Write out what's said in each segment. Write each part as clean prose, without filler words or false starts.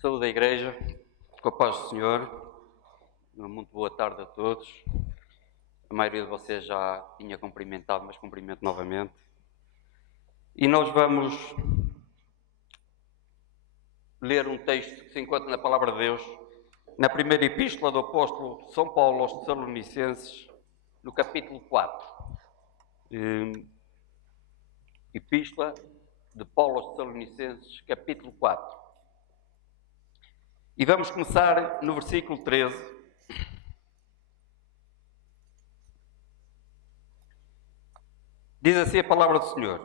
Saúde da Igreja, com a paz do Senhor. Uma muito boa tarde a todos. A maioria de vocês já tinha cumprimentado, mas cumprimento novamente. E nós vamos ler um texto que se encontra na Palavra de Deus, na primeira epístola do apóstolo São Paulo aos Tessalonicenses, no capítulo 4. Epístola de Paulo aos Tessalonicenses, capítulo 4. E vamos começar no versículo 13. Diz assim a palavra do Senhor: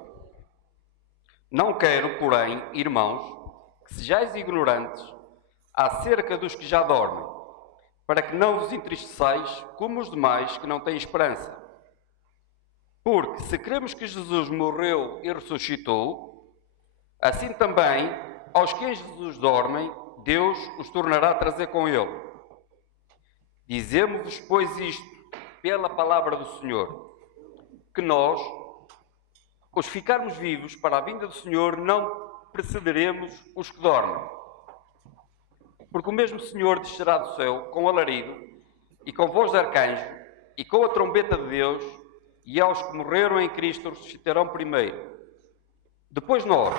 Não quero, porém, irmãos, que sejais ignorantes acerca dos que já dormem, para que não vos entristeçais como os demais que não têm esperança. Porque se cremos que Jesus morreu e ressuscitou, assim também aos que em Jesus dormem, Deus os tornará a trazer com Ele. Dizemos-vos, pois, isto pela palavra do Senhor, que nós, os ficarmos vivos para a vinda do Senhor, não precederemos os que dormem. Porque o mesmo Senhor descerá do céu com alarido, e com voz de arcanjo, e com a trombeta de Deus, e aos que morreram em Cristo ressuscitarão primeiro. Depois nós,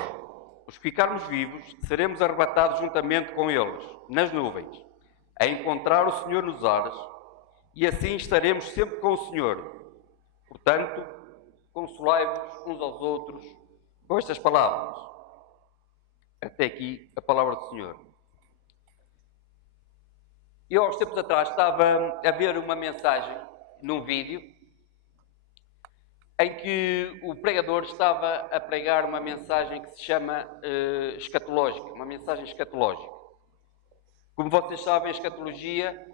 os que ficarmos vivos, seremos arrebatados juntamente com eles, nas nuvens, a encontrar o Senhor nos ares, e assim estaremos sempre com o Senhor. Portanto, consolai-vos uns aos outros com estas palavras. Até aqui a palavra do Senhor. Eu, há uns tempos atrás, estava a ver uma mensagem num vídeo em que o pregador estava a pregar uma mensagem que se chama escatológica, uma mensagem escatológica. Como vocês sabem, a escatologia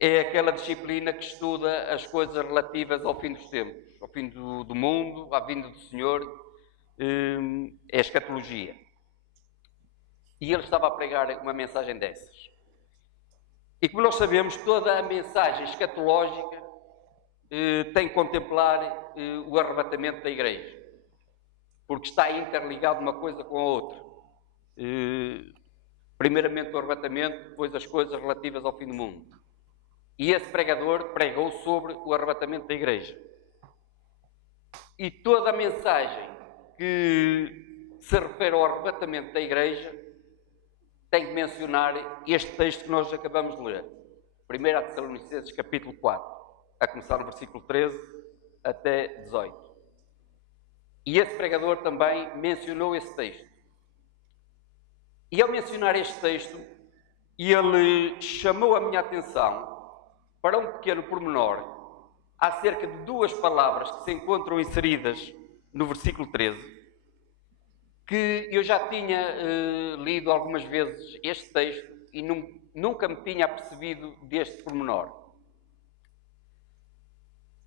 é aquela disciplina que estuda as coisas relativas ao fim dos tempos, ao fim do mundo, à vinda do Senhor, é a escatologia. E ele estava a pregar uma mensagem dessas. E como nós sabemos, toda a mensagem escatológica tem que contemplar o arrebatamento da Igreja, porque está interligado uma coisa com a outra. Primeiramente o arrebatamento, depois as coisas relativas ao fim do mundo. E esse pregador pregou sobre o arrebatamento da Igreja. E toda a mensagem que se refere ao arrebatamento da Igreja tem que mencionar este texto que nós acabamos de ler. 1 Tessalonicenses, capítulo 4. A começar no versículo 13 até 18. E esse pregador também mencionou esse texto. E ao mencionar este texto, ele chamou a minha atenção para um pequeno pormenor acerca de duas palavras que se encontram inseridas no versículo 13, que eu já tinha lido algumas vezes este texto e nunca me tinha apercebido deste pormenor.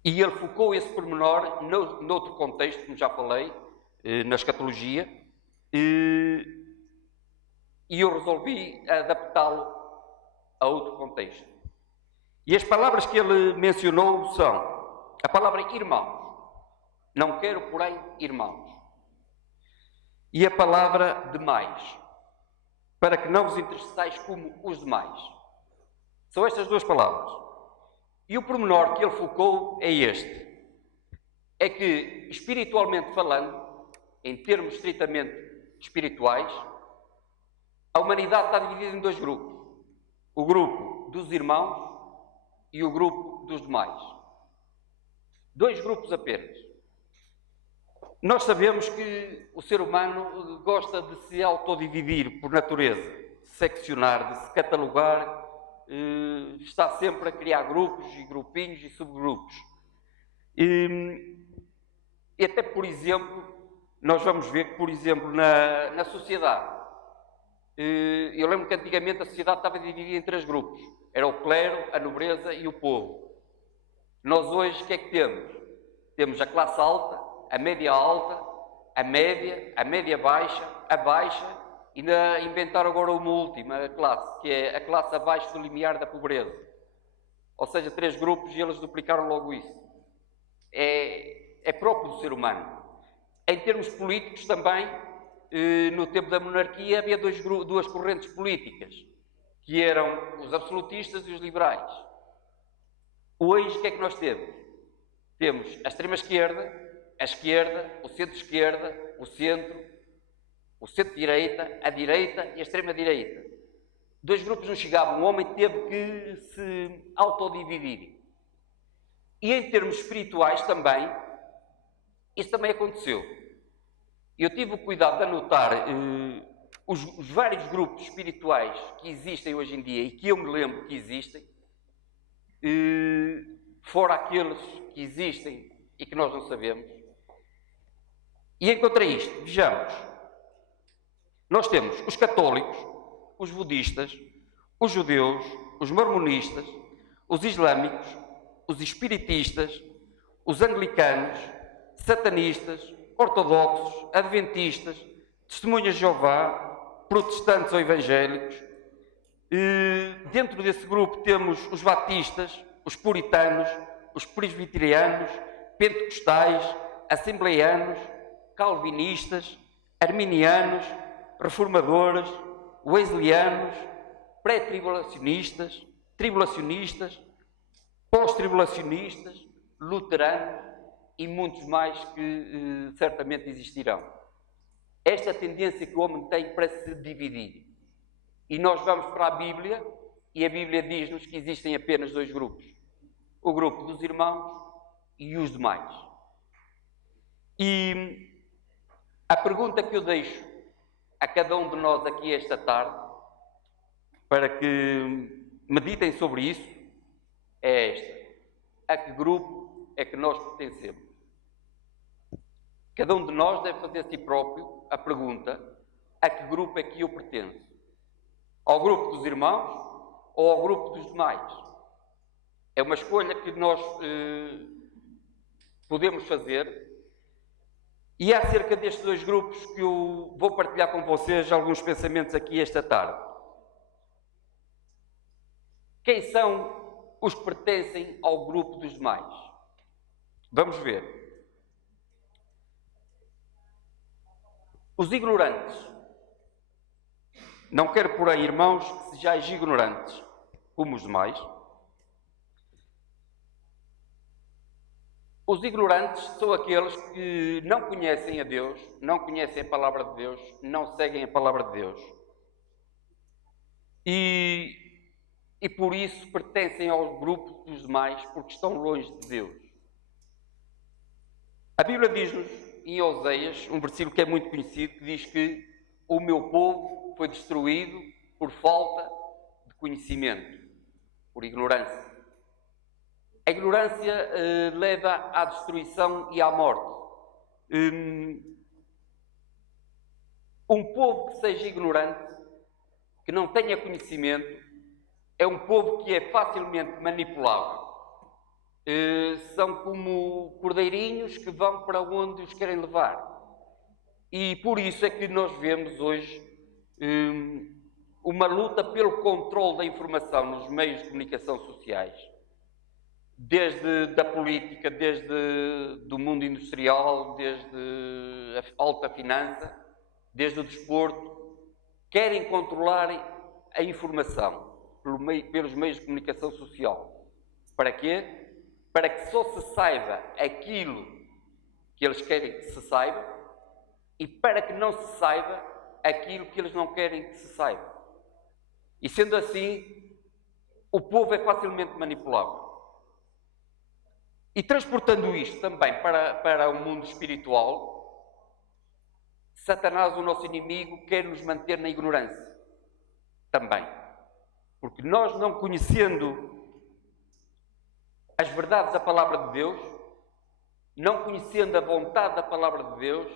E ele focou esse pormenor noutro contexto, como já falei, na escatologia, e eu resolvi adaptá-lo a outro contexto. E as palavras que ele mencionou são a palavra irmãos, não quero, porém, irmãos, e a palavra demais, para que não vos entristeçais como os demais. São estas duas palavras. E o pormenor que ele focou é este. É que, espiritualmente falando, em termos estritamente espirituais, a humanidade está dividida em dois grupos. O grupo dos irmãos e o grupo dos demais. Dois grupos apenas. Nós sabemos que o ser humano gosta de se autodividir por natureza, de seccionar, de se catalogar, está sempre a criar grupos e grupinhos e subgrupos. E até, por exemplo, nós vamos ver que, por exemplo, na sociedade, eu lembro que antigamente a sociedade estava dividida em três grupos. Era o clero, a nobreza e o povo. Nós hoje o que é que temos? Temos a classe alta, a média alta, a média baixa, a baixa, e ainda inventaram agora uma última classe, que é a classe abaixo do limiar da pobreza. Ou seja, três grupos e eles duplicaram logo isso. É próprio do ser humano. Em termos políticos também, no tempo da monarquia, havia duas correntes políticas, que eram os absolutistas e os liberais. Hoje, o que é que nós temos? Temos a extrema-esquerda, a esquerda, o centro-esquerda, o centro-direita, a direita e a extrema-direita. Dois grupos não chegavam, o homem teve que se autodividir. E em termos espirituais também, isso também aconteceu. Eu tive o cuidado de anotar os vários grupos espirituais que existem hoje em dia e que eu me lembro que existem, fora aqueles que existem e que nós não sabemos. E encontrei isto. Vejamos. Nós temos os católicos, os budistas, os judeus, os mormonistas, os islâmicos, os espiritistas, os anglicanos, satanistas, ortodoxos, adventistas, testemunhas de Jeová, protestantes ou evangélicos. Dentro desse grupo temos os batistas, os puritanos, os presbiterianos, pentecostais, assembleianos, calvinistas, arminianos, reformadores, wesleyanianos, pré-tribulacionistas, tribulacionistas, pós-tribulacionistas, luteranos e muitos mais que certamente existirão. Esta tendência que o homem tem para se dividir. E nós vamos para a Bíblia e a Bíblia diz-nos que existem apenas dois grupos. O grupo dos irmãos e os demais. E a pergunta que eu deixo a cada um de nós aqui esta tarde, para que meditem sobre isso, é esta. A que grupo é que nós pertencemos? Cada um de nós deve fazer a si próprio a pergunta: a que grupo é que eu pertenço? Ao grupo dos irmãos ou ao grupo dos demais? É uma escolha que nós podemos fazer. E é acerca destes dois grupos que eu vou partilhar com vocês alguns pensamentos aqui esta tarde. Quem são os que pertencem ao grupo dos demais? Vamos ver. Os ignorantes. Não quero por aí, irmãos, que sejais ignorantes, como os demais. Os ignorantes são aqueles que não conhecem a Deus, não conhecem a palavra de Deus, não seguem a palavra de Deus. E por isso pertencem ao grupo dos demais, porque estão longe de Deus. A Bíblia diz-nos, em Oséias, um versículo que é muito conhecido, que diz que o meu povo foi destruído por falta de conhecimento, por ignorância. A ignorância leva à destruição e à morte. Um povo que seja ignorante, que não tenha conhecimento, é um povo que é facilmente manipulável. São como cordeirinhos que vão para onde os querem levar. E por isso é que nós vemos hoje uma luta pelo controle da informação nos meios de comunicação sociais. Desde da política, desde do mundo industrial, desde a alta finança, desde o desporto, querem controlar a informação pelos meios de comunicação social. Para quê? Para que só se saiba aquilo que eles querem que se saiba e para que não se saiba aquilo que eles não querem que se saiba. E sendo assim, o povo é facilmente manipulável. E transportando isto também para o mundo espiritual, Satanás, o nosso inimigo, quer nos manter na ignorância também. Porque nós, não conhecendo as verdades da palavra de Deus, não conhecendo a vontade da palavra de Deus,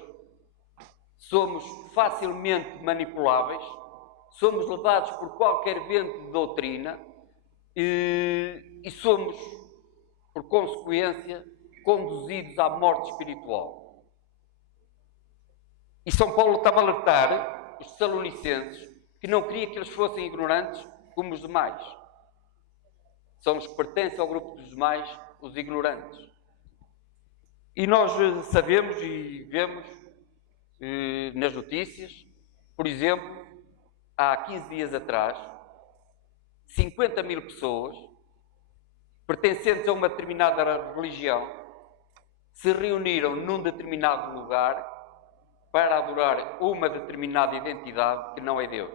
somos facilmente manipuláveis, somos levados por qualquer vento de doutrina e somos, por consequência, conduzidos à morte espiritual. E São Paulo estava a alertar os Tessalonicenses que não queria que eles fossem ignorantes como os demais. São os que pertencem ao grupo dos demais, os ignorantes. E nós sabemos e vemos nas notícias. Por exemplo, há 15 dias atrás, 50 mil pessoas, pertencentes a uma determinada religião, se reuniram num determinado lugar para adorar uma determinada identidade que não é Deus.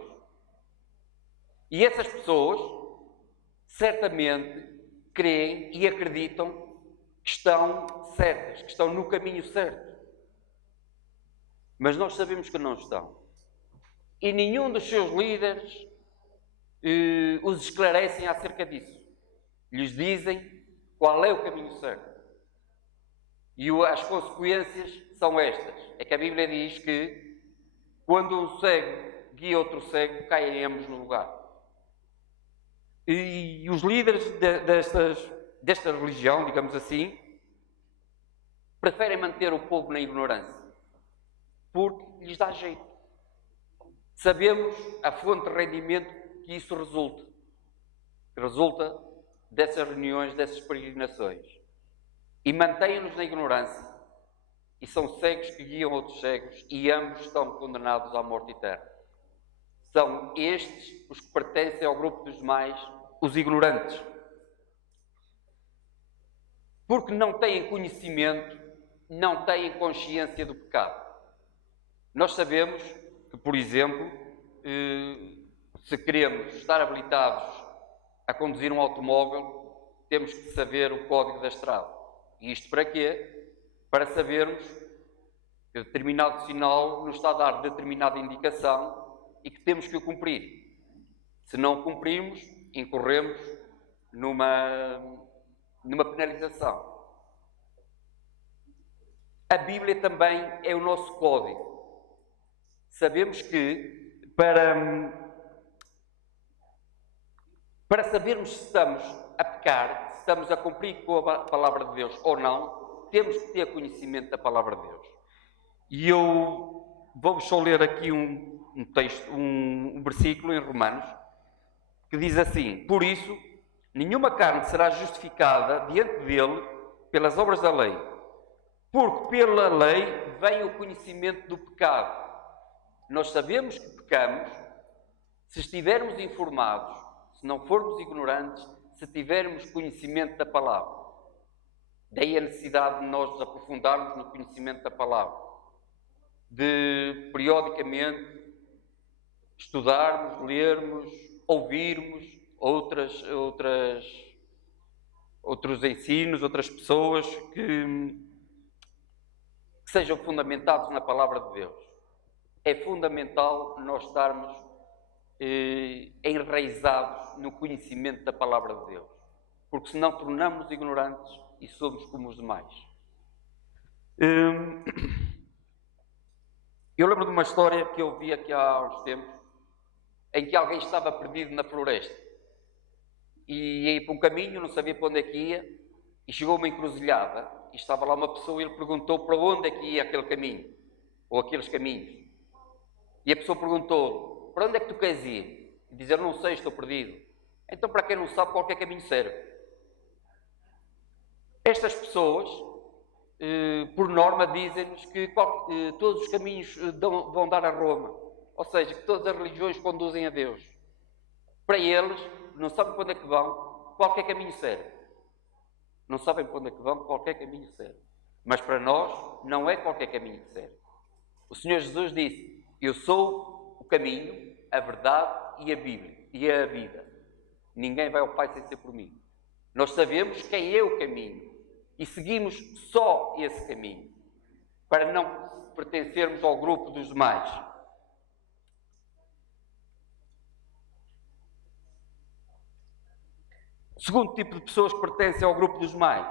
E essas pessoas, certamente, creem e acreditam que estão certas, que estão no caminho certo. Mas nós sabemos que não estão. E nenhum dos seus líderes os esclarecem acerca disso. Lhes dizem qual é o caminho certo. E as consequências são estas. É que a Bíblia diz que quando um cego guia outro cego, caem ambos no lugar. E os líderes desta religião, digamos assim, preferem manter o povo na ignorância, porque lhes dá jeito. Sabemos a fonte de rendimento que isso resulta. Resulta dessas reuniões, dessas peregrinações. E mantêm-nos na ignorância. E são cegos que guiam outros cegos e ambos estão condenados à morte eterna. São estes os que pertencem ao grupo dos mais, os ignorantes. Porque não têm conhecimento, não têm consciência do pecado. Nós sabemos que, por exemplo, se queremos estar habilitados a conduzir um automóvel, temos que saber o código da estrada. E isto para quê? Para sabermos que determinado sinal nos está a dar determinada indicação e que temos que o cumprir. Se não o cumprirmos, incorremos numa penalização. A Bíblia também é o nosso código. Sabemos que para sabermos se estamos a pecar, se estamos a cumprir com a palavra de Deus ou não, temos que ter conhecimento da palavra de Deus. E eu vou só ler aqui um texto, um versículo em Romanos, que diz assim: por isso, nenhuma carne será justificada diante dele pelas obras da lei, porque pela lei vem o conhecimento do pecado. Nós sabemos que pecamos se estivermos informados, se não formos ignorantes, se tivermos conhecimento da palavra. Daí a necessidade de nós nos aprofundarmos no conhecimento da palavra, de periodicamente estudarmos, lermos, ouvirmos outros ensinos, outras pessoas que sejam fundamentados na palavra de Deus. É fundamental nós estarmos enraizados no conhecimento da palavra de Deus, porque senão tornamos-nos ignorantes e somos como os demais. Eu lembro de uma história que eu vi aqui há uns tempos, em que alguém estava perdido na floresta e ia para um caminho, não sabia para onde é que ia, e chegou a uma encruzilhada e estava lá uma pessoa e ele perguntou para onde é que ia aquele caminho, ou aqueles caminhos. E a pessoa perguntou: para onde é que tu queres ir? E diz: eu não sei, estou perdido. Então, para quem não sabe, qualquer caminho serve. Estas pessoas, por norma, dizem-nos que todos os caminhos vão dar a Roma. Ou seja, que todas as religiões conduzem a Deus. Para eles, não sabem para onde é que vão, qualquer caminho serve. Não sabem para onde é que vão, qualquer caminho serve. Mas para nós, não é qualquer caminho que serve. O Senhor Jesus disse: eu sou o caminho, a verdade e a Bíblia, e a vida. Ninguém vai ao Pai sem ser por mim. Nós sabemos quem é o caminho e seguimos só esse caminho, para não pertencermos ao grupo dos demais. O segundo tipo de pessoas que pertencem ao grupo dos demais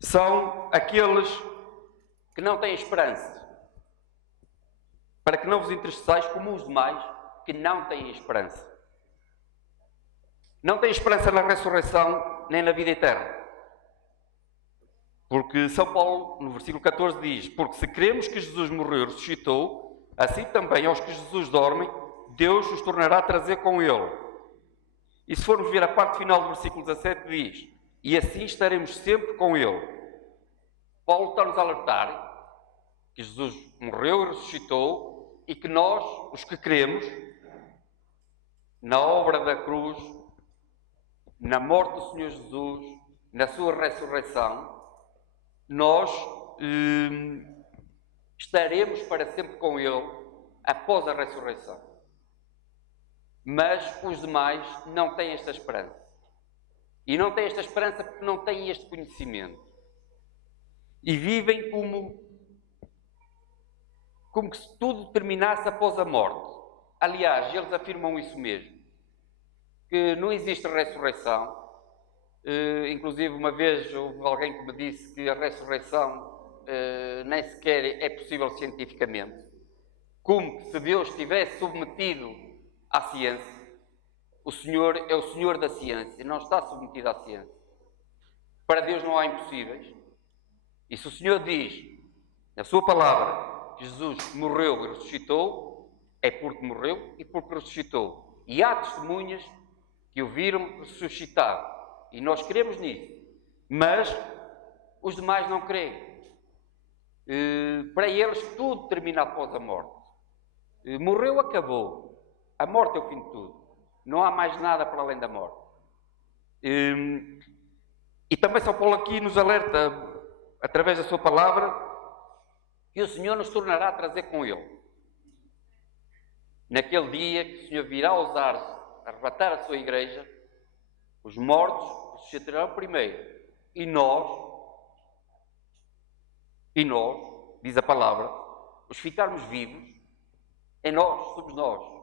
são aqueles que não têm esperança. Para que não vos interessais como os demais que não têm esperança. Não têm esperança na ressurreição nem na vida eterna. Porque São Paulo, no versículo 14, diz: porque se cremos que Jesus morreu e ressuscitou, assim também aos que Jesus dormem, Deus os tornará a trazer com ele. E se formos ver a parte final do versículo 17, diz: e assim estaremos sempre com Ele. Paulo está-nos a alertar que Jesus morreu e ressuscitou e que nós, os que cremos na obra da cruz, na morte do Senhor Jesus, na sua ressurreição, nós estaremos para sempre com Ele após a ressurreição. Mas os demais não têm esta esperança. E não têm esta esperança porque não têm este conhecimento. E vivem como que se tudo terminasse após a morte. Aliás, eles afirmam isso mesmo, que não existe ressurreição. Inclusive, uma vez houve alguém que me disse que a ressurreição nem sequer é possível cientificamente. Como que se Deus estivesse submetido à ciência. O Senhor é o Senhor da ciência, não está submetido à ciência. Para Deus não há impossíveis. E se o Senhor diz, na sua palavra, que Jesus morreu e ressuscitou, é porque morreu e porque ressuscitou. E há testemunhas que o viram ressuscitar. E nós cremos nisso. Mas os demais não creem. Para eles tudo termina após a morte. Morreu, acabou. A morte é o fim de tudo. Não há mais nada para além da morte. E também São Paulo aqui nos alerta, através da sua palavra, que o Senhor nos tornará a trazer com Ele. Naquele dia que o Senhor virá aos ares, arrebatar a sua igreja, os mortos ressuscitarão primeiro. E nós, diz a palavra, os ficarmos vivos, é nós, somos nós.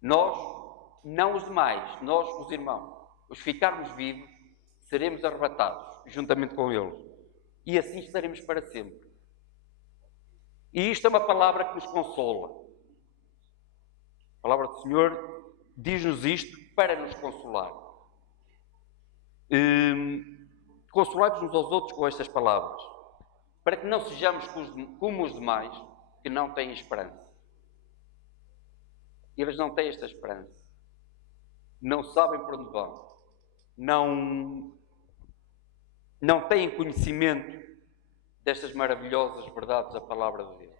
Nós, não os demais, nós, os irmãos. Os ficarmos vivos, seremos arrebatados, juntamente com eles. E assim estaremos para sempre. E isto é uma palavra que nos consola. A palavra do Senhor diz-nos isto para nos consolar. Consolai-vos uns aos outros com estas palavras, para que não sejamos como os demais, que não têm esperança. Eles não têm esta esperança. Não sabem por onde vão. Não têm conhecimento destas maravilhosas verdades da palavra de Deus.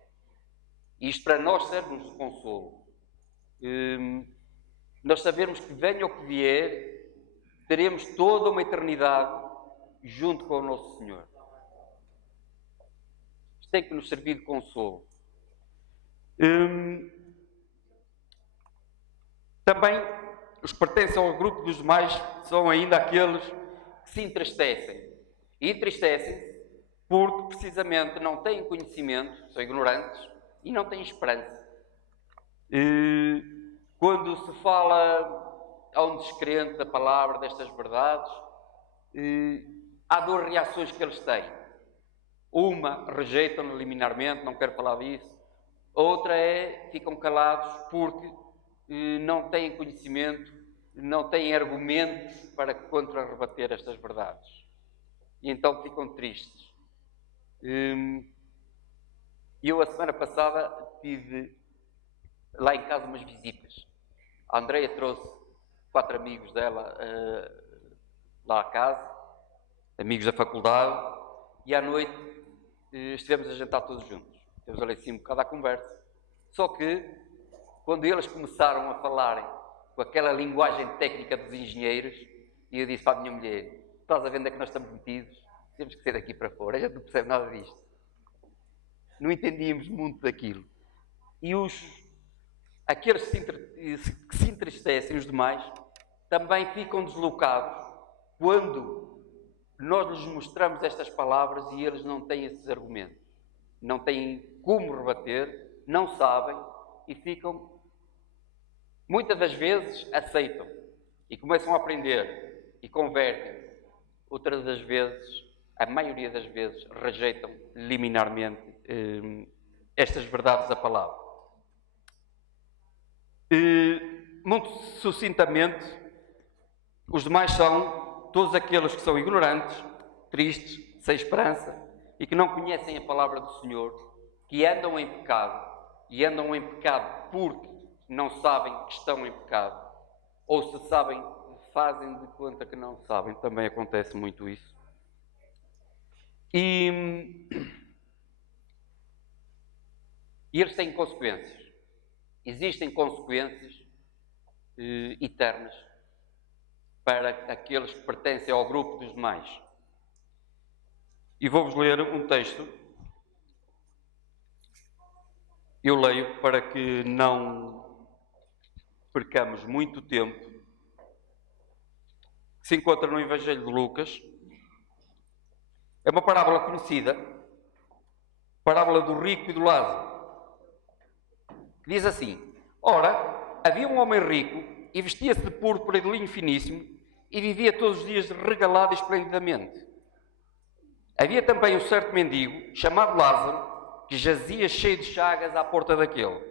E isto para nós serve-nos de consolo. Nós sabemos que venha o que vier, teremos toda uma eternidade junto com o nosso Senhor. Isto tem que nos servir de consolo. Também os que pertencem ao grupo dos demais são ainda aqueles que se entristecem. E entristecem-se porque precisamente não têm conhecimento, são ignorantes e não têm esperança. Quando se fala a um descrente da palavra, destas verdades, há duas reações que eles têm. Uma, rejeitam-no liminarmente, não quero falar disso. Outra é, ficam calados porque não têm conhecimento, não têm argumentos para contra-rebater estas verdades. E então ficam tristes. Eu, a semana passada, tive lá em casa umas visitas. A Andreia trouxe 4 amigos dela lá à casa, amigos da faculdade, e à noite estivemos a jantar todos juntos. Temos ali assim um bocado à conversa. Só que, quando eles começaram a falarem com aquela linguagem técnica dos engenheiros, e eu disse para a minha mulher, estás a ver onde é que nós estamos metidos? Temos que ser daqui para fora, a gente não percebe nada disto. Não entendíamos muito daquilo. E aqueles que se entristecem, os demais, também ficam deslocados quando nós lhes mostramos estas palavras e eles não têm esses argumentos. Não têm como rebater, não sabem e ficam, muitas das vezes, aceitam e começam a aprender e convertem. Outras das vezes, a maioria das vezes, rejeitam liminarmente estas verdades da palavra. Muito sucintamente, os demais são todos aqueles que são ignorantes, tristes, sem esperança e que não conhecem a palavra do Senhor, que andam em pecado e andam em pecado porque não sabem que estão em pecado, ou se sabem, fazem de conta que não sabem. Também acontece muito isso. E eles têm consequências. Existem consequências eternas para aqueles que pertencem ao grupo dos demais. E vou-vos ler um texto. Eu leio para que não percamos muito tempo. Que se encontra no Evangelho de Lucas. É uma parábola conhecida. Parábola do rico e do Lázaro. Diz assim: ora, havia um homem rico e vestia-se de púrpura e de linho finíssimo e vivia todos os dias regalado esplendidamente. Havia também um certo mendigo, chamado Lázaro, que jazia cheio de chagas à porta daquele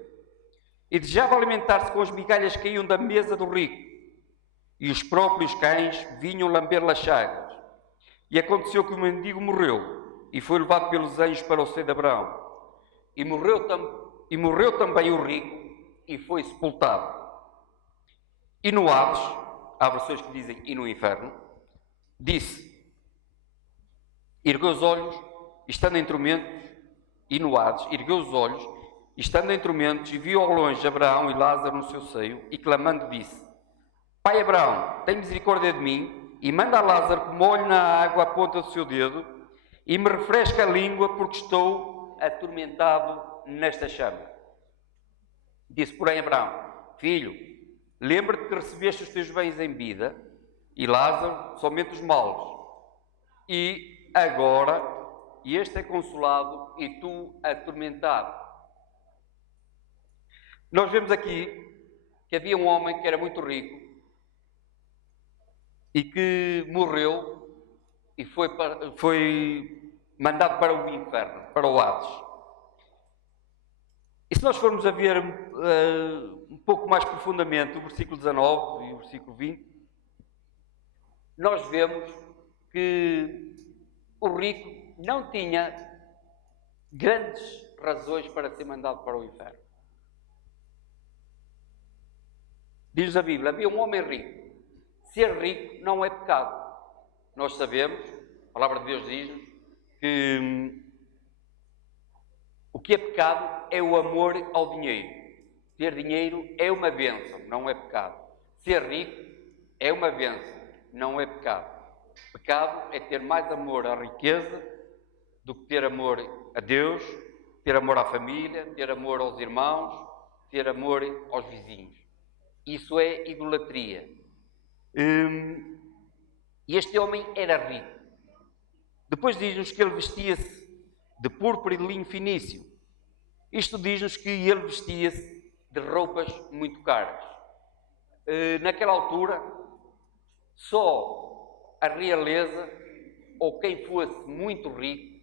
e desejava alimentar-se com as migalhas que caíam da mesa do rico, e os próprios cães vinham lamber-lhe as chagas. E aconteceu que o mendigo morreu e foi levado pelos anjos para o seio de Abraão. E morreu também o rico e foi sepultado. E no Hades, há versões que dizem e no inferno, disse: ergueu os olhos, estando em tormentos, e no Hades, ergueu os olhos, estando em tormentos, e viu ao longe Abraão e Lázaro no seu seio, e clamando disse: Pai Abraão, tem misericórdia de mim, e manda a Lázaro que molhe na água a ponta do seu dedo, e me refresque a língua, porque estou atormentado nesta chama. Disse, porém, Abraão: Filho, lembra-te que recebeste os teus bens em vida, e Lázaro somente os males. E agora, este é consolado, e tu atormentado. Nós vemos aqui que havia um homem que era muito rico, e que morreu, e foi mandado para o inferno, para o Hades. E se nós formos a ver um pouco mais profundamente o versículo 19 e o versículo 20, nós vemos que o rico não tinha grandes razões para ser mandado para o inferno. Diz a Bíblia, havia um homem rico. Ser rico não é pecado. Nós sabemos, a palavra de Deus diz-nos, que o que é pecado é o amor ao dinheiro. Ter dinheiro é uma bênção, não é pecado. Ser rico é uma bênção, não é pecado. Pecado é ter mais amor à riqueza do que ter amor a Deus, ter amor à família, ter amor aos irmãos, ter amor aos vizinhos. Isso é idolatria. E este homem era rico. Depois diz-nos que ele vestia-se de púrpura e de linho finíssimo. Isto diz-nos que ele vestia-se de roupas muito caras. Naquela altura, só a realeza, ou quem fosse muito rico,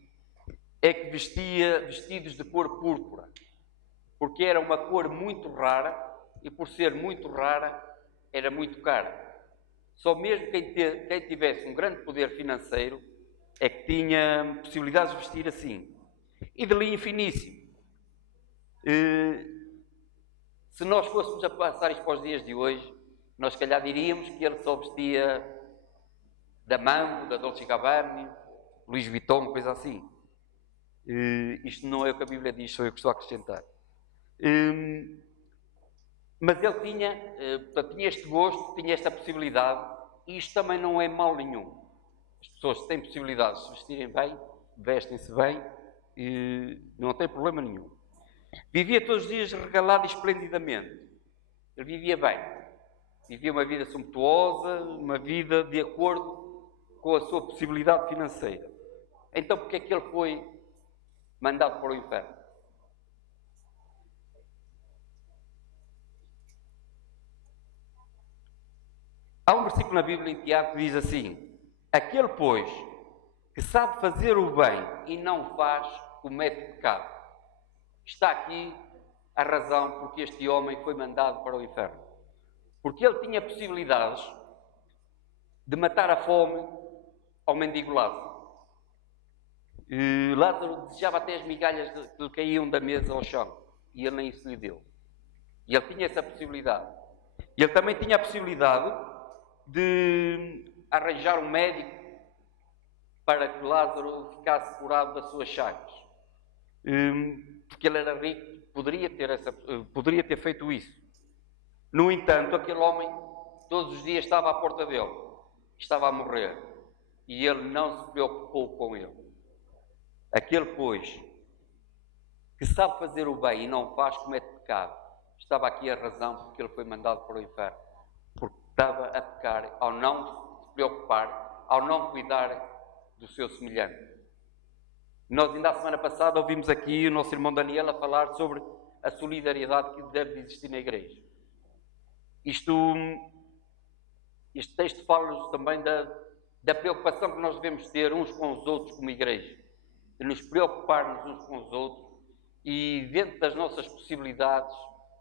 é que vestia vestidos de cor púrpura, porque era uma cor muito rara, e por ser muito rara, era muito cara. Só mesmo quem tivesse um grande poder financeiro é que tinha possibilidades de vestir assim. E de linho finíssimo. Se nós fôssemos a passar isto para os dias de hoje, nós se calhar diríamos que ele só vestia da Mango, da Dolce & Gabbana, Louis Vuitton, coisa assim. Isto não é o que a Bíblia diz, sou eu que estou a acrescentar. Mas ele tinha este gosto, tinha esta possibilidade, e isto também não é mal nenhum. As pessoas têm possibilidade de se vestirem bem, vestem-se bem, e não tem problema nenhum. Vivia todos os dias regalado esplendidamente. Ele vivia bem. Vivia uma vida sumptuosa, uma vida de acordo com a sua possibilidade financeira. Então, porque é que ele foi mandado para o inferno? Há um versículo na Bíblia em Tiago que diz assim: aquele, pois, que sabe fazer o bem e não faz, comete pecado. Está aqui a razão porque este homem foi mandado para o inferno. Porque ele tinha possibilidades de matar a fome ao mendigo Lázaro. Lázaro desejava até as migalhas que lhe caíam da mesa ao chão, e ele nem isso lhe deu. E ele tinha essa possibilidade. E ele também tinha a possibilidade de arranjar um médico para que Lázaro ficasse curado das suas chagas. Porque ele era rico, poderia ter feito isso. No entanto, aquele homem todos os dias estava à porta dele, estava a morrer, e ele não se preocupou com ele. Aquele, pois, que sabe fazer o bem e não faz, comete pecado. Estava aqui a razão porque ele foi mandado para o inferno, porque estava a pecar ao não se preocupar, ao não cuidar do seu semelhante. Nós ainda a semana passada ouvimos aqui o nosso irmão Daniel a falar sobre a solidariedade que deve existir na igreja. Este texto fala-nos também da preocupação que nós devemos ter uns com os outros como igreja, de nos preocuparmos uns com os outros e, dentro das nossas possibilidades,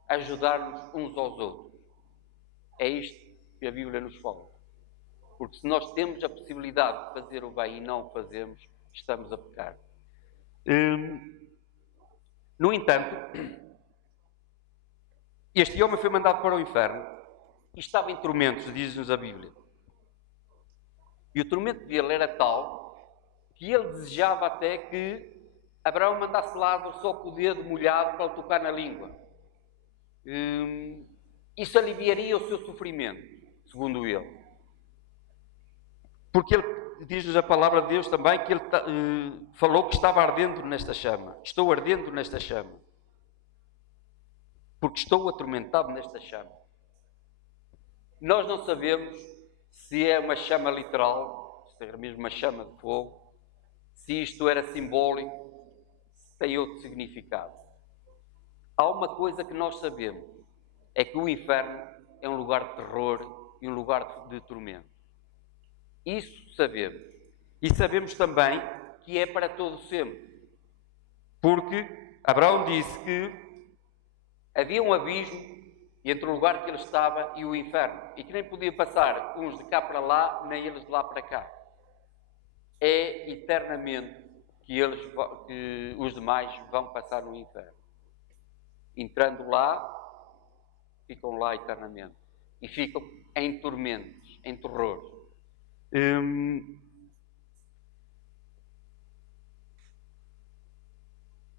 ajudar-nos uns aos outros. É isto que a Bíblia nos fala. Porque se nós temos a possibilidade de fazer o bem e não o fazemos, estamos a pecar. No entanto, este homem foi mandado para o inferno e estava em tormentos, diz-nos a Bíblia. E o tormento dele era tal que ele desejava até que Abraão mandasse Lázaro só com o dedo molhado para o tocar na língua. Isso aliviaria o seu sofrimento, segundo ele. Porque ele diz-nos a palavra de Deus também que ele falou que estava ardendo nesta chama. Estou ardendo nesta chama. Porque estou atormentado nesta chama. Nós não sabemos se é uma chama literal, se é mesmo uma chama de fogo, se isto era simbólico, se tem outro significado. Há uma coisa que nós sabemos, é que o inferno é um lugar de terror e um lugar de tormento. Isso sabemos. E sabemos também que é para todo sempre. Porque Abraão disse que havia um abismo entre o lugar que ele estava e o inferno. E que nem podia passar uns de cá para lá, nem eles de lá para cá. É eternamente que os demais vão passar no inferno. Entrando lá, ficam lá eternamente. E ficam em tormentos, em terrores.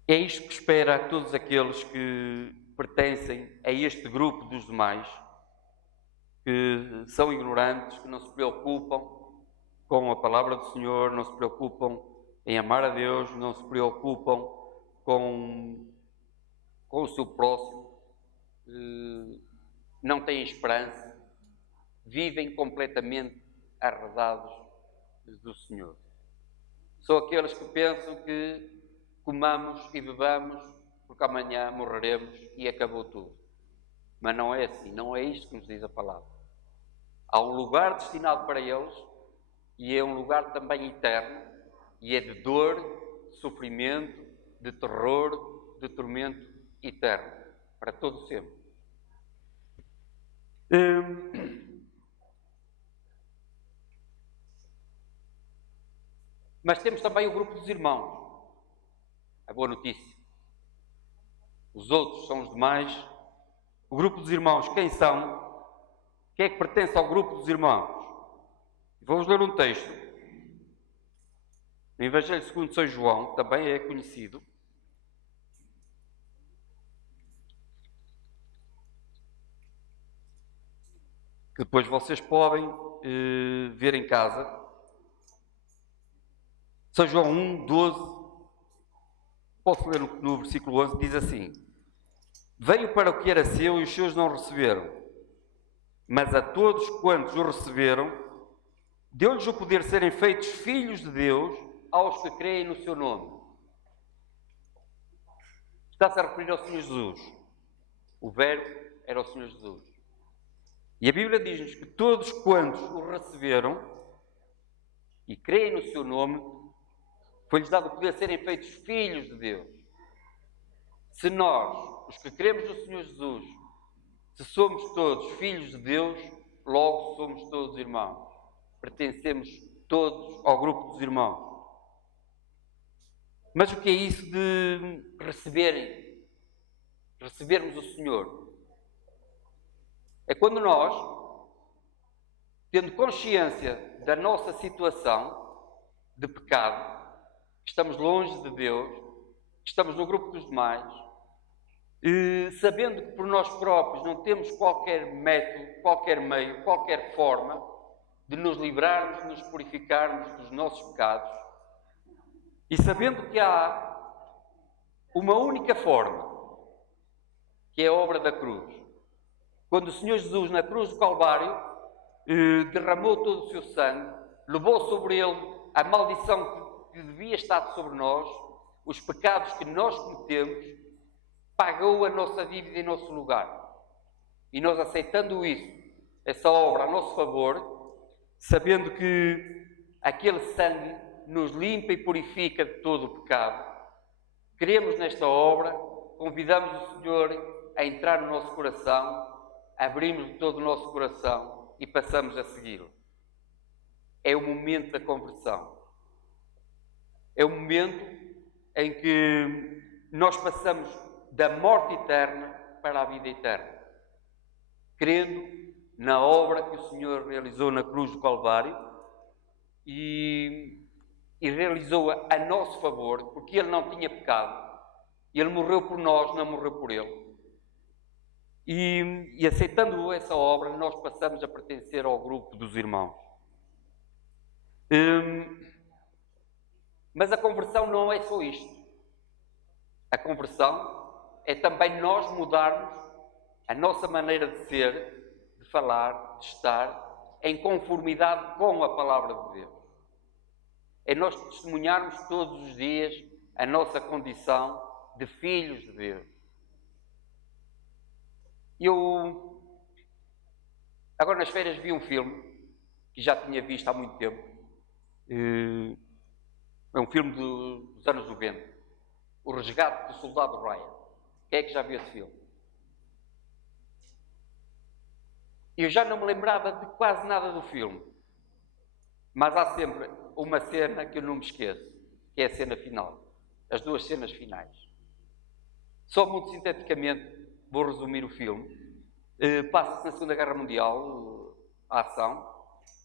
É isto que espera a todos aqueles que pertencem a este grupo dos demais, que são ignorantes, que não se preocupam com a palavra do Senhor, não se preocupam em amar a Deus, não se preocupam com o seu próximo, não têm esperança, vivem completamente arredados do Senhor. São aqueles que pensam que comamos e bebamos porque amanhã morreremos e acabou tudo. Mas não é assim, não é isto que nos diz a palavra. Há um lugar destinado para eles e é um lugar também eterno e é de dor, de sofrimento, de terror, de tormento eterno, para todo sempre. Mas temos também o grupo dos irmãos. A boa notícia. Os outros são os demais. O grupo dos irmãos, quem são? Quem é que pertence ao grupo dos irmãos? Vamos ler um texto. No Evangelho segundo São João, também é conhecido. Que depois vocês podem ver em casa. São João 1, 12. Posso ler no versículo 11, diz assim: Veio para o que era seu e os seus não receberam, mas a todos quantos o receberam, deu-lhes o poder de serem feitos filhos de Deus aos que creem no seu nome. Está-se a referir ao Senhor Jesus. O Verbo era o Senhor Jesus. E a Bíblia diz-nos que todos quantos o receberam e creem no seu nome, foi-lhes dado o poder de serem feitos filhos de Deus. Se nós, os que cremos no Senhor Jesus, se somos todos filhos de Deus, logo somos todos irmãos. Pertencemos todos ao grupo dos irmãos. Mas o que é isso de recebermos o Senhor? É quando nós tendo consciência da nossa situação de pecado, que estamos longe de Deus, que estamos no grupo dos demais, sabendo que por nós próprios não temos qualquer método, qualquer meio, qualquer forma de nos livrarmos, de nos purificarmos dos nossos pecados, e sabendo que há uma única forma, que é a obra da cruz. Quando o Senhor Jesus, na cruz do Calvário, derramou todo o seu sangue, levou sobre ele a maldição que devia estar sobre nós, os pecados que nós cometemos, pagou a nossa dívida em nosso lugar. E nós, aceitando isso, essa obra a nosso favor, sabendo que aquele sangue nos limpa e purifica de todo o pecado, queremos nesta obra, convidamos o Senhor a entrar no nosso coração, abrimos todo o nosso coração e passamos a segui-lo. É o momento da conversão. É o momento em que nós passamos da morte eterna para a vida eterna, crendo na obra que o Senhor realizou na cruz do Calvário e realizou-a a nosso favor, porque Ele não tinha pecado. Ele morreu por nós, não morreu por Ele. E aceitando essa obra, nós passamos a pertencer ao grupo dos irmãos. Mas a conversão não é só isto. A conversão é também nós mudarmos a nossa maneira de ser, de falar, de estar, em conformidade com a Palavra de Deus. É nós testemunharmos todos os dias a nossa condição de filhos de Deus. Eu, agora nas férias, vi um filme que já tinha visto há muito tempo. É um filme dos anos 90. O Resgate do Soldado Ryan. Quem é que já viu esse filme? Eu já não me lembrava de quase nada do filme. Mas há sempre uma cena que eu não me esqueço, que é a cena final. As duas cenas finais. Só muito sinteticamente vou resumir o filme. Passa-se na Segunda Guerra Mundial, a ação,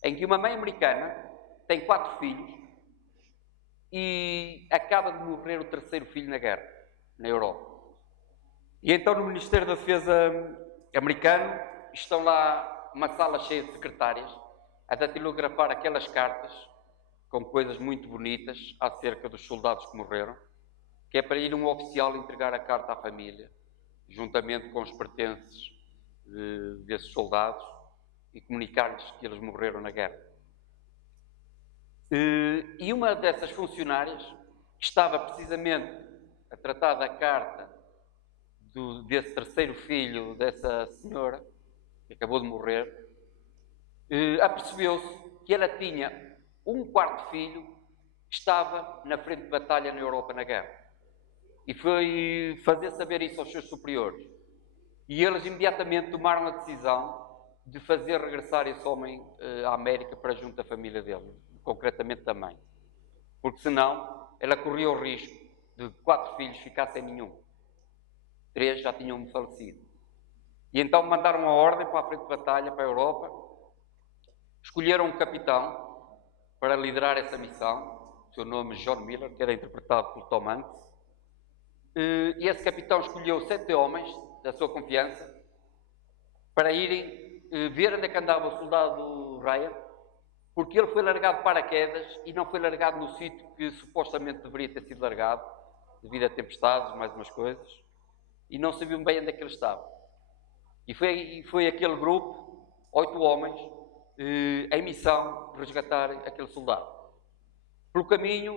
em que uma mãe americana tem 4 filhos e acaba de morrer o terceiro filho na guerra, na Europa. E então no Ministério da Defesa americano estão lá uma sala cheia de secretárias a datilografar aquelas cartas com coisas muito bonitas acerca dos soldados que morreram, que é para ir um oficial entregar a carta à família, juntamente com os pertences desses soldados, e comunicar-lhes que eles morreram na guerra. E uma dessas funcionárias, que estava precisamente a tratar da carta desse terceiro filho dessa senhora, que acabou de morrer, apercebeu-se que ela tinha um quarto filho que estava na frente de batalha na Europa na guerra. E foi fazer saber isso aos seus superiores. E eles imediatamente tomaram a decisão de fazer regressar esse homem à América para junto da família dele, concretamente da mãe. Porque senão ela corria o risco de 4 filhos ficar sem nenhum. 3 já tinham falecido. E então mandaram uma ordem para a frente de batalha, para a Europa. Escolheram um capitão para liderar essa missão. O seu nome é John Miller, que era interpretado por Tom Hanks. E esse capitão escolheu 7 homens da sua confiança para irem ver onde é que andava o soldado Ryan, porque ele foi largado de paraquedas e não foi largado no sítio que supostamente deveria ter sido largado, devido a tempestades, mais umas coisas, e não sabiam bem onde é que ele estava. E foi aquele grupo, 8 homens, em missão de resgatar aquele soldado. Pelo caminho,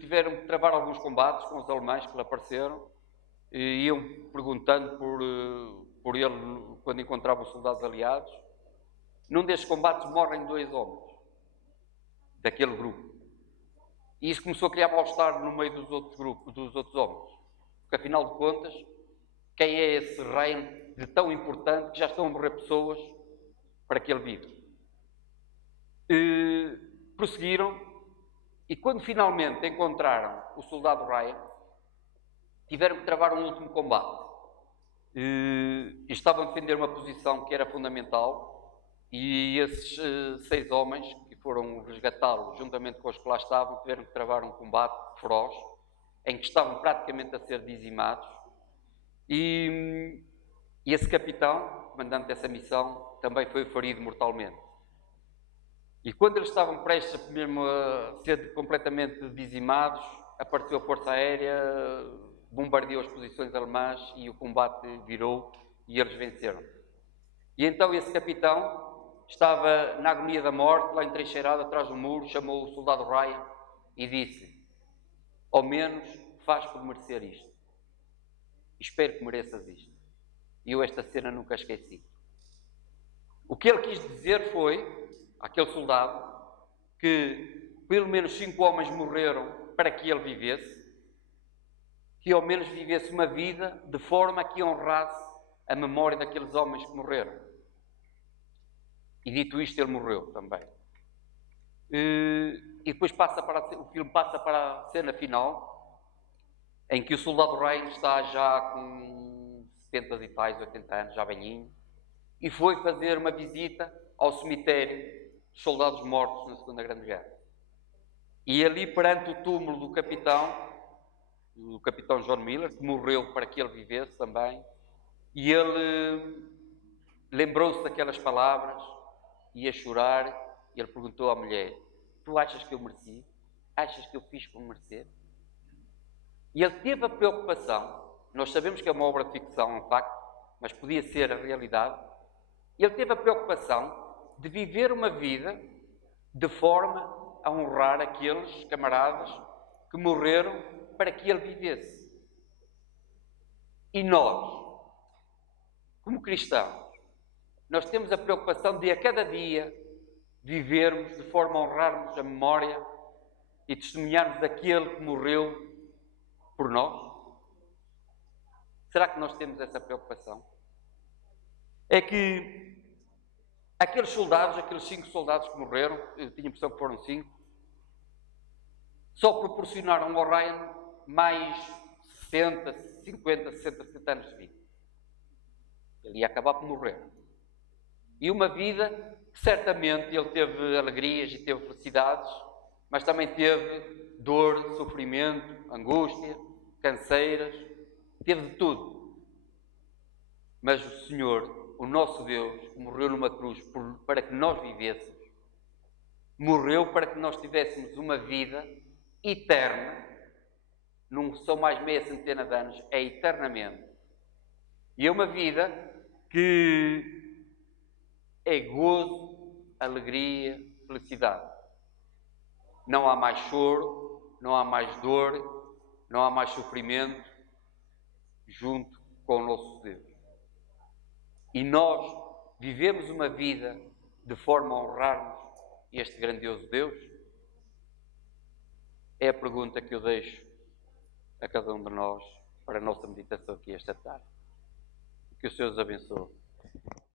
tiveram que travar alguns combates com os alemães que lhe apareceram, e iam perguntando por ele quando encontravam soldados aliados. Num destes combates morrem 2 homens daquele grupo. E isso começou a criar mal-estar no meio dos outros grupos, dos outros homens. Porque, afinal de contas, quem é esse reino de tão importante que já estão a morrer pessoas para que ele viva? Prosseguiram, e quando finalmente encontraram o soldado Ryan, tiveram que travar um último combate. E estavam a defender uma posição que era fundamental, E esses 6 homens que foram resgatá-lo, juntamente com os que lá estavam, tiveram que travar um combate feroz, em que estavam praticamente a ser dizimados. E esse capitão, comandante dessa missão, também foi ferido mortalmente. E quando eles estavam prestes mesmo a ser completamente dizimados, apareceu a Força Aérea, bombardeou as posições alemãs e o combate virou e eles venceram. E então esse capitão estava na agonia da morte, lá entrincheirado atrás do muro, chamou o soldado Ryan e disse: ao menos faz por merecer isto. Espero que mereças isto. E eu esta cena nunca esqueci. O que ele quis dizer foi, àquele soldado, que pelo menos 5 homens morreram para que ele vivesse, que ao menos vivesse uma vida de forma que honrasse a memória daqueles homens que morreram. E dito isto, ele morreu também. E depois o filme passa para a cena final, em que o soldado Ryan está já com 70 e tais, 80 anos, já velhinho, e foi fazer uma visita ao cemitério dos soldados mortos na Segunda Grande Guerra. E ali, perante o túmulo do capitão John Miller, que morreu para que ele vivesse também, e ele lembrou-se daquelas palavras, ia chorar, e ele perguntou à mulher: tu achas que eu mereci? Achas que eu fiz por merecer? E ele teve a preocupação, nós sabemos que é uma obra de ficção, é um facto, mas podia ser a realidade. Ele teve a preocupação de viver uma vida de forma a honrar aqueles camaradas que morreram para que ele vivesse. E nós, como cristãos, nós temos a preocupação de a cada dia vivermos de forma a honrarmos a memória e testemunharmos daquele que morreu por nós? Será que nós temos essa preocupação? É que aqueles soldados, aqueles 5 soldados que morreram, eu tinha a impressão que foram 5, só proporcionaram ao Ryan mais 60, 50, 60, 70 anos de vida. Ele ia acabar por morrer. E uma vida que certamente ele teve alegrias e teve felicidades, mas também teve dor, sofrimento, angústia, canseiras, teve de tudo. Mas o Senhor, o nosso Deus, morreu numa cruz para que nós vivêssemos, morreu para que nós tivéssemos uma vida eterna, não são mais meia centena de anos, é eternamente. E é uma vida que é gozo, alegria, felicidade. Não há mais choro, não há mais dor, não há mais sofrimento junto com o nosso Deus. E nós vivemos uma vida de forma a honrarmos este grandioso Deus? É a pergunta que eu deixo a cada um de nós para a nossa meditação aqui esta tarde. Que o Senhor os abençoe.